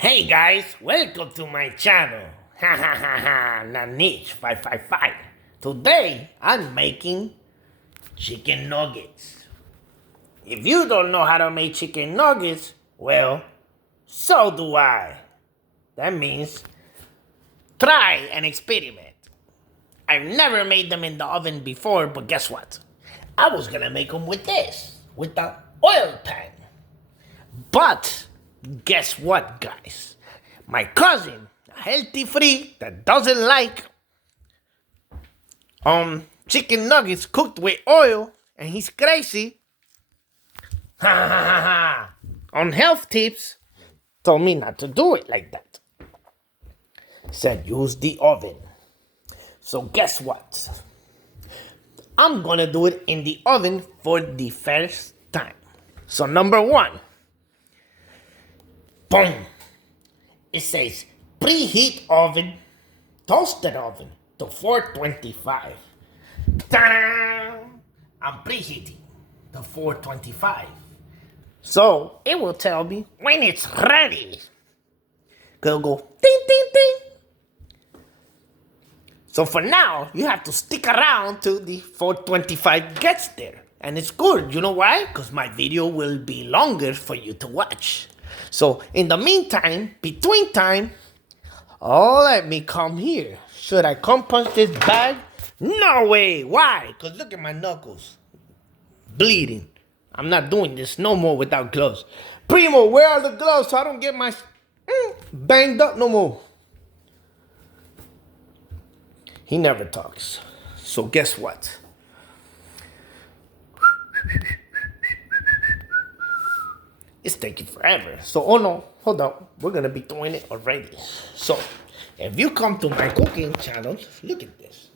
Hey guys, welcome to my channel. Ha ha ha ha, Nanich 555. Today I'm making chicken nuggets. If you don't know how to make chicken nuggets, well, so do I. That means try and experiment. I've never made them in the oven before, but guess what? I was gonna make them with this, with the oil pan. But guess what, guys? My cousin, a healthy freak that doesn't like chicken nuggets cooked with oil, and he's crazy. Ha ha ha ha! On health tips, told me not to do it like that. Said use the oven. So guess what? I'm gonna do it in the oven for the first time. So number one, boom. It says preheat oven, toaster oven to 425. Ta-da! I'm preheating to 425. So it will tell me when it's ready. It'll go ding ding ding. So for now, you have to stick around till the 425 gets there. And it's good. You know why? Because my video will be longer for you to watch. So in the meantime, between time, let me come here. Should I come punch this bag? No way. Why? Because look at my knuckles. Bleeding. I'm not doing this no more without gloves. Primo, where are the gloves so I don't get my banged up no more? He never talks. So guess what? It's taking forever. So, oh no, hold up. We're going to be doing it already. So, if you come to my cooking channel, look at this.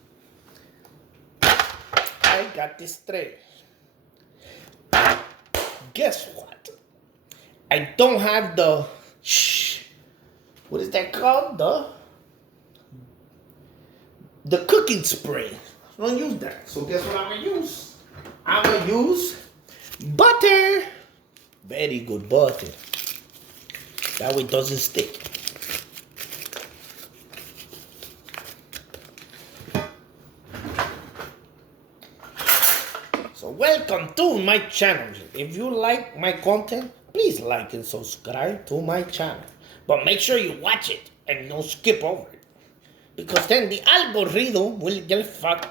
I got this tray. Guess what? I don't have the, what is that called? The cooking spray. I don't use that. So guess what I'm going to use? I'm going to use butter. Very good butter. That way it doesn't stick. So welcome to my channel. If you like my content, please like and subscribe to my channel. But make sure you watch it and don't skip over it. Because then the algorithm will get fucked.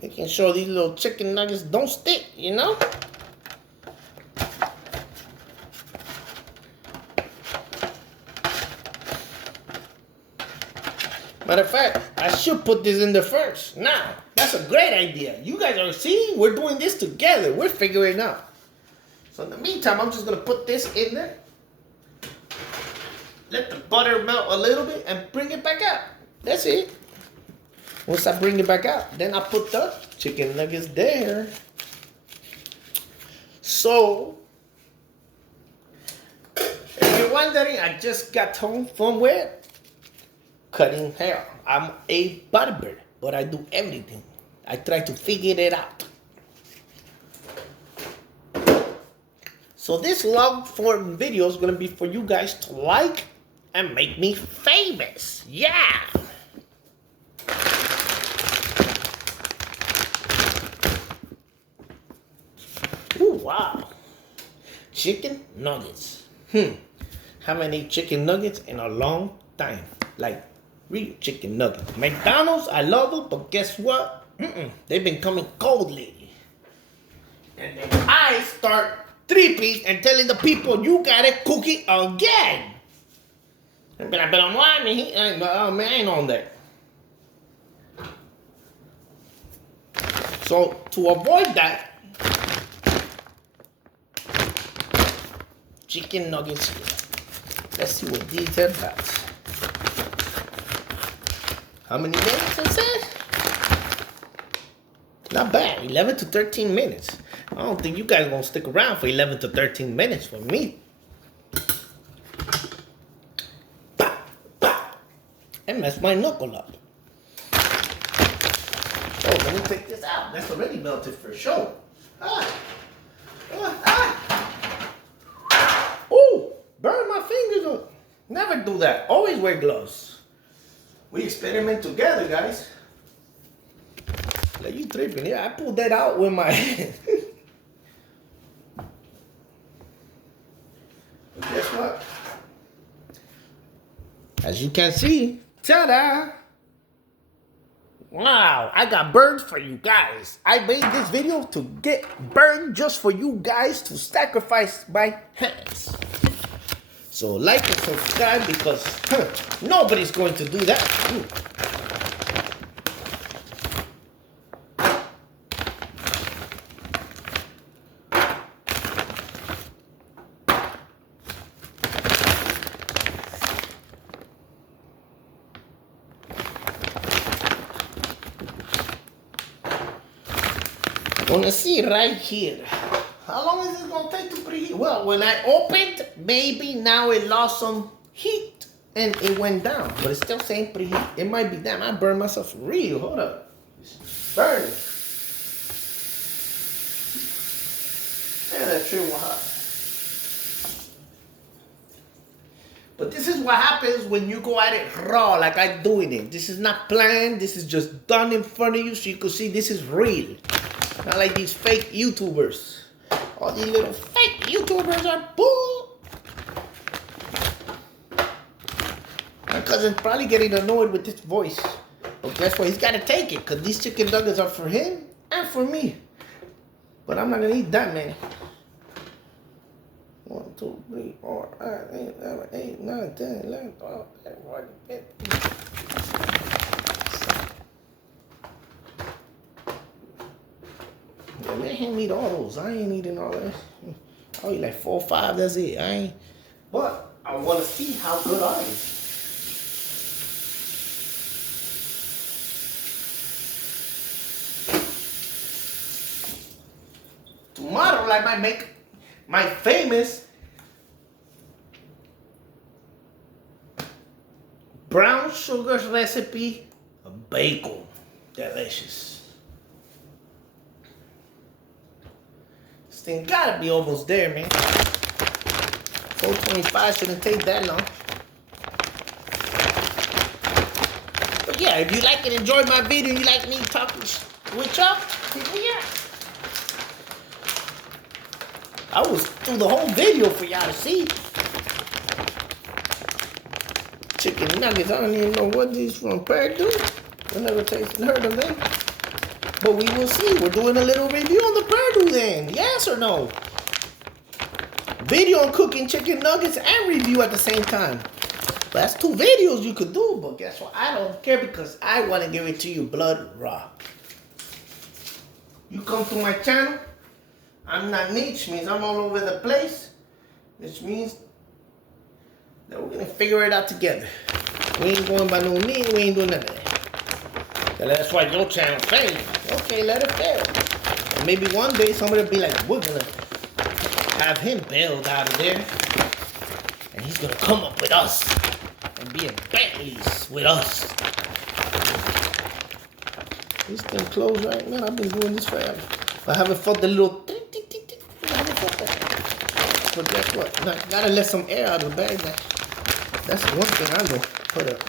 Making sure these little chicken nuggets don't stick, you know? Matter of fact, I should put this in there first. Now, that's a great idea. You guys are seeing, we're doing this together. We're figuring it out. So in the meantime, I'm just gonna put this in there. Let the butter melt a little bit and bring it back out. That's it. Once I bring it back out, then I put the chicken nuggets there. So, if you're wondering, I just got home from where? Cutting hair. I'm a barber, but I do everything. I try to figure it out. So this long form video is going to be for you guys to like and make me famous. Yeah! Ooh, wow. Chicken nuggets. Haven't ate chicken nuggets in a long time. Like, real chicken nuggets. McDonald's, I love them, but guess what? They've been coming cold lately. And then I start tripping and telling the people, you gotta cook it again. And be like, but I'm lying, man. I ain't on that. So, to avoid that, chicken nuggets here. Let's see what these are about. How many minutes it says? Not bad, 11 to 13 minutes. I don't think you guys won't stick around for 11 to 13 minutes for me. Bah, bah. And mess my knuckle up. Oh, let me take this out. That's already melted for sure. Oh, burn my fingers. Never do that. Always wear gloves. We experiment together, guys. Like you tripping. Yeah, I pulled that out with my hand. But guess what? As you can see, ta-da! Wow, I got burned for you guys. I made this video to get burned just for you guys to sacrifice my hands. So like and subscribe because nobody's going to do that. Gonna see right here. How long is it gonna take to preheat? Well, when I opened, maybe now it lost some heat and it went down, but it's still saying preheat. It might be damn. I burned myself real. Hold up, it's burning. Yeah, that tree was hot. But this is what happens when you go at it raw, like I'm doing it. This is not planned. This is just done in front of you, so you can see this is real. Not like these fake YouTubers. All these little fake YouTubers are bull. My cousin's probably getting annoyed with this voice. But guess what? He's got to take it because these chicken nuggets are for him and for me. But I'm not going to eat that many. 1, 2, 3, 4, 5, 6, 7, 8, 9, 10, 11, 12, 13, 14, 15. Yeah, let him eat all those. I ain't eating all that. I'll eat like 4 or 5, that's it. I ain't. But I want to see how good are you. Tomorrow I might make my famous brown sugar recipe of bacon. Delicious. This thing gotta be almost there, man. 425 shouldn't take that long. But yeah, if you like and enjoy my video, you like me talking with y'all, yeah. I was through the whole video for y'all to see. Chicken nuggets, I don't even know what these from Purdue. I never tasted, heard of them. But we will see. We're doing a little review on the Purdue then. Yes or no? Video on cooking chicken nuggets and review at the same time. But that's 2 videos you could do. But guess what? I don't care because I want to give it to you blood raw. You come to my channel. I'm not niche, means I'm all over the place. Which means that we're going to figure it out together. We ain't going by no need. We ain't doing none of that. And that's why your channel failed. Okay, let it fail. And maybe one day somebody will be like, we're going to have him bailed out of there. And he's going to come up with us. And be in Bentleys with us. This thing closed right now. I've been doing this forever. I haven't felt the little but guess what? Now, gotta let some air out of the bag now. That's one thing I know. Hold up.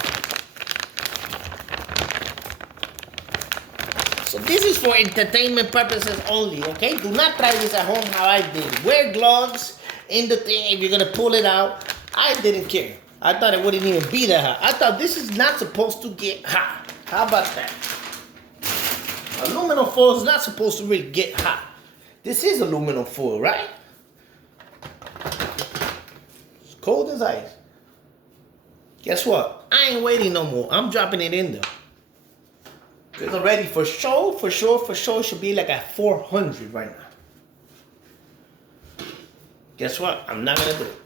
So this is for entertainment purposes only, okay? Do not try this at home how I did. Wear gloves in the thing if you're gonna pull it out. I didn't care. I thought it wouldn't even be that hot. I thought this is not supposed to get hot. How about that? Aluminum foil is not supposed to really get hot. This is aluminum foil, right? It's cold as ice. Guess what? I ain't waiting no more. I'm dropping it in there. It's already for sure, it should be like at 400 right now. Guess what? I'm not gonna do it.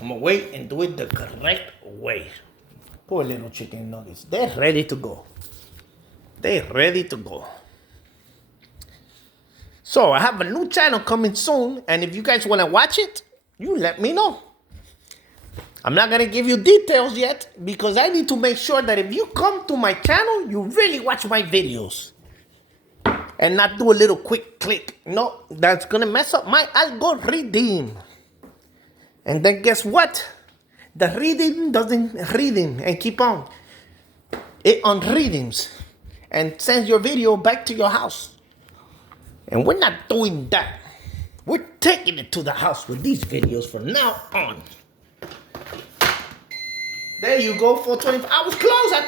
I'm gonna wait and do it the correct way. Poor little chicken nuggets. They're ready to go. They're ready to go. So I have a new channel coming soon, and if you guys want to watch it, you let me know. I'm not going to give you details yet because I need to make sure that if you come to my channel, you really watch my videos. and not do a little quick click. No, that's gonna mess up my algorithm. And then guess what? The reading doesn't reading and keep on. It unreadings and sends your video back to your house. And we're not doing that. We're taking it to the house with these videos from now on. There you go, 425. I was close. I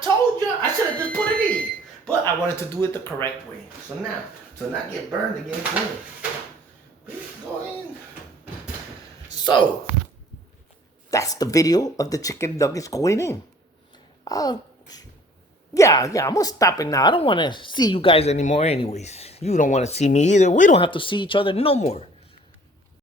told you. I should have just put it in. But I wanted to do it the correct way. So now, to not get burned again, go in. So, that's the video of the chicken nuggets going in. Yeah, I'm gonna stop it now. I don't want to see you guys anymore anyways. You don't want to see me either. We don't have to see each other no more.